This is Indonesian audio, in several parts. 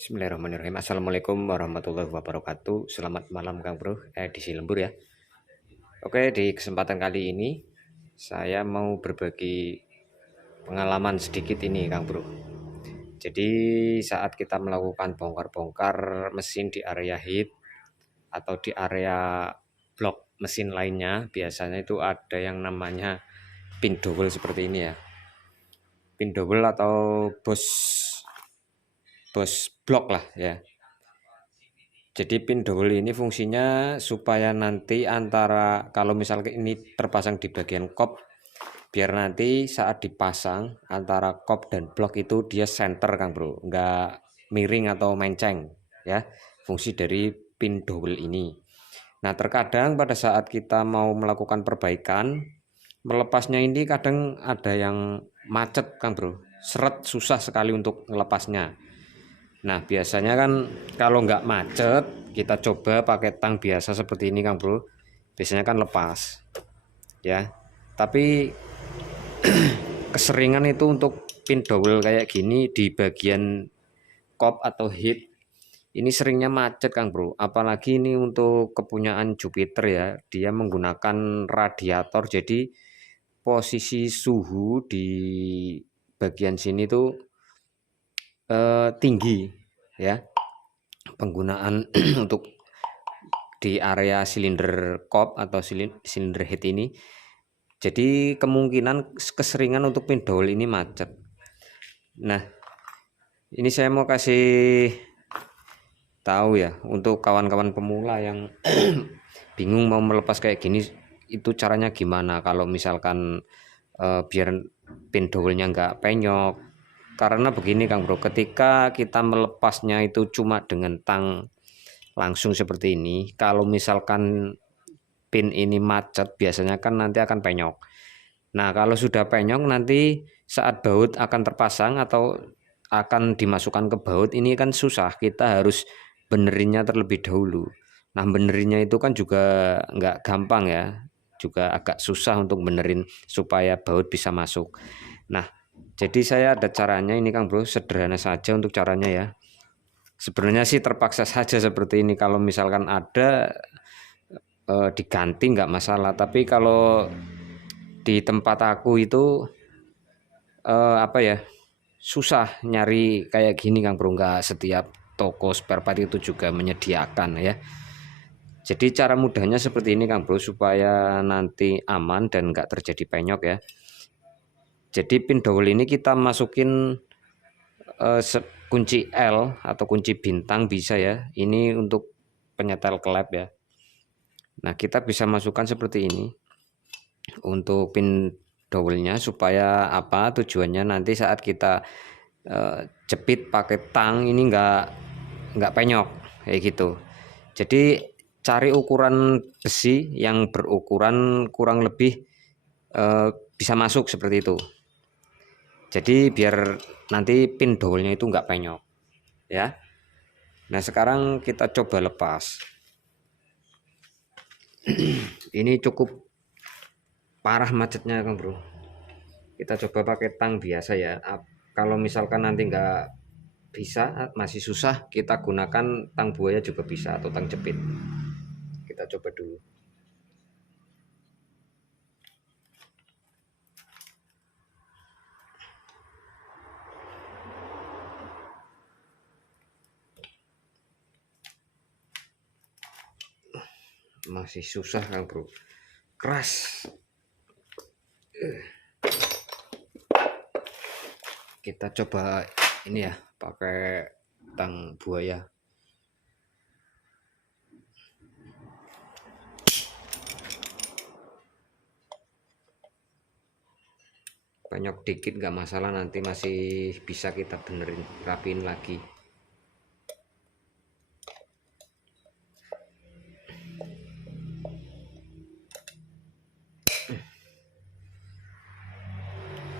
Bismillahirrahmanirrahim. Assalamualaikum warahmatullahi wabarakatuh. Selamat malam Kang Bro, edisi lembur ya. Oke, di kesempatan kali ini saya mau berbagi pengalaman sedikit ini Kang Bro. Jadi saat kita melakukan bongkar-bongkar mesin di area heat atau di area blok mesin lainnya, biasanya itu ada yang namanya pin double seperti ini ya. Pin double atau bos blok lah ya. Jadi pin double ini fungsinya supaya nanti antara kalau misalnya ini terpasang di bagian kop, biar nanti saat dipasang antara kop dan blok itu dia center Kang Bro, nggak miring atau menceng ya. Fungsi dari pin double ini. Nah terkadang pada saat kita mau melakukan perbaikan, melepasnya ini kadang ada yang macet Kang Bro, seret susah sekali untuk melepasnya. Nah biasanya kan kalau nggak macet kita coba pakai tang biasa seperti ini Kang Bro, biasanya kan lepas ya. Tapi keseringan itu untuk pin double kayak gini di bagian kop atau heat ini seringnya macet Kang Bro. Apalagi ini untuk kepunyaan Jupiter ya, dia menggunakan radiator, jadi posisi suhu di bagian sini tuh tinggi ya. Penggunaan untuk di area silinder kop atau silinder head ini, jadi kemungkinan keseringan untuk pin double ini macet. Nah ini saya mau kasih tahu ya untuk kawan-kawan pemula yang bingung mau melepas kayak gini, itu caranya gimana kalau misalkan biar pin double-nya nggak penyok. Karena begini Kang Bro, ketika kita melepasnya itu cuma dengan tang langsung seperti ini, kalau misalkan pin ini macet biasanya kan nanti akan penyok. Nah kalau sudah penyok nanti saat baut akan terpasang atau akan dimasukkan ke baut ini kan susah, kita harus benerinnya terlebih dahulu. Nah benerinnya itu kan juga nggak gampang ya, juga agak susah untuk benerin supaya baut bisa masuk. Nah jadi saya ada caranya ini Kang Bro, sederhana saja untuk caranya ya. Sebenarnya sih terpaksa saja seperti ini, kalau misalkan ada diganti nggak masalah. Tapi kalau di tempat aku itu apa ya, susah nyari kayak gini Kang Bro, nggak setiap toko spare part itu juga menyediakan ya. Jadi cara mudahnya seperti ini Kang Bro, supaya nanti aman dan nggak terjadi penyok ya. Jadi pin double ini kita masukin kunci L atau kunci bintang bisa ya. Ini untuk penyetel klep ya. Nah kita bisa masukkan seperti ini untuk pin double-nya, supaya apa tujuannya nanti saat kita jepit pakai tang ini nggak penyok kayak gitu. Jadi cari ukuran besi yang berukuran kurang lebih bisa masuk seperti itu. Jadi biar nanti pin double-nya itu nggak penyok ya. Nah sekarang kita coba lepas. Ini cukup parah macetnya Kang Bro. Kita coba pakai tang biasa ya. Kalau misalkan nanti nggak bisa, masih susah, kita gunakan tang buaya juga bisa atau tang jepit. Kita coba dulu. Masih susah Kang Bro, keras. Kita coba ini ya, pakai tang buaya. Penyok dikit nggak masalah, nanti masih bisa kita benerin, rapiin lagi.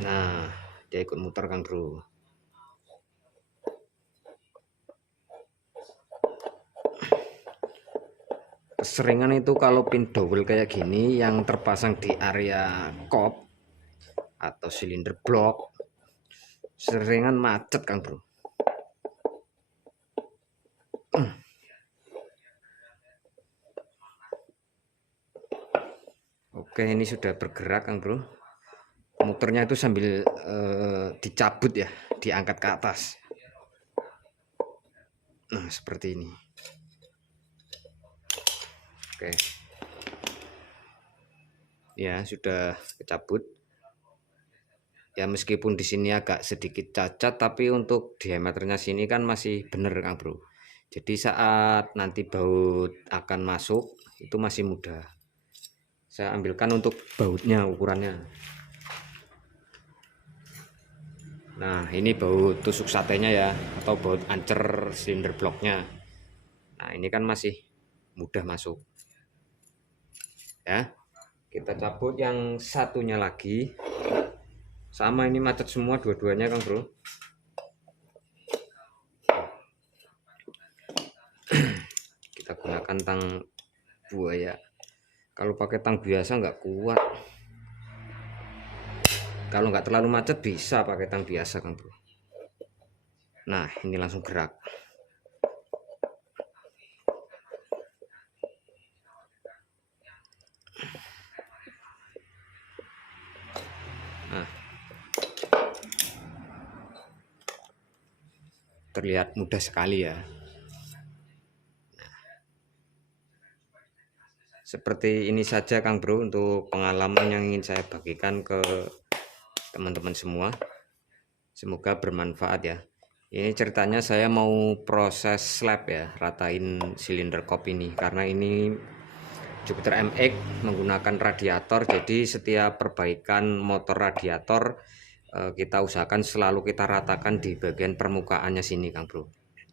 Nah dia ikut muter Kang Bro. Keseringan itu kalau pin double kayak gini yang terpasang di area kop atau silinder blok, seringan macet Kang Bro. Oke, ini sudah bergerak Kang Bro. Muternya itu sambil dicabut ya, diangkat ke atas. Nah, seperti ini. Oke. Ya, sudah kecabut. Ya, meskipun di sini agak sedikit cacat, tapi untuk diameternya sini kan masih bener Kang Bro. Jadi saat nanti baut akan masuk itu masih mudah. Saya ambilkan untuk bautnya ukurannya. Nah, ini baut tusuk satenya ya, atau baut ancer silinder bloknya. Nah, ini kan masih mudah masuk. Ya, kita cabut yang satunya lagi. Sama, ini macet semua dua-duanya Kang Bro. Kita gunakan tang buaya. Kalau pakai tang biasa nggak kuat. Kalau nggak terlalu macet bisa pakai tang biasa Kang Bro. Nah, ini langsung gerak. Nah, terlihat mudah sekali ya. Seperti ini saja Kang Bro untuk pengalaman yang ingin saya bagikan ke teman-teman semua. Semoga bermanfaat ya. Ini ceritanya saya mau proses slab ya, ratain silinder kop ini karena ini Jupiter MX menggunakan radiator, jadi setiap perbaikan motor radiator kita usahakan selalu kita ratakan di bagian permukaannya sini Kang Bro.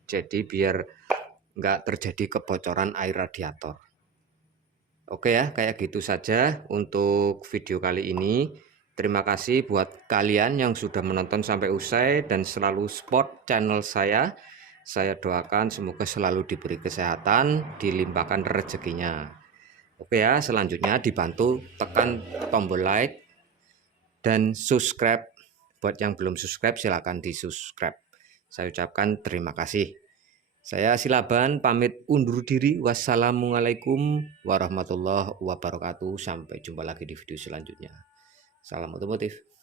Jadi biar nggak terjadi kebocoran air radiator. Oke ya, kayak gitu saja untuk video kali ini. Terima kasih buat kalian yang sudah menonton sampai usai dan selalu support channel saya. Saya doakan semoga selalu diberi kesehatan, dilimpahkan rezekinya. Oke ya, selanjutnya dibantu tekan tombol like dan subscribe. Buat yang belum subscribe silahkan di subscribe. Saya ucapkan terima kasih. Saya Silaban pamit undur diri. Wassalamualaikum warahmatullahi wabarakatuh. Sampai jumpa lagi di video selanjutnya. Salam otomotif.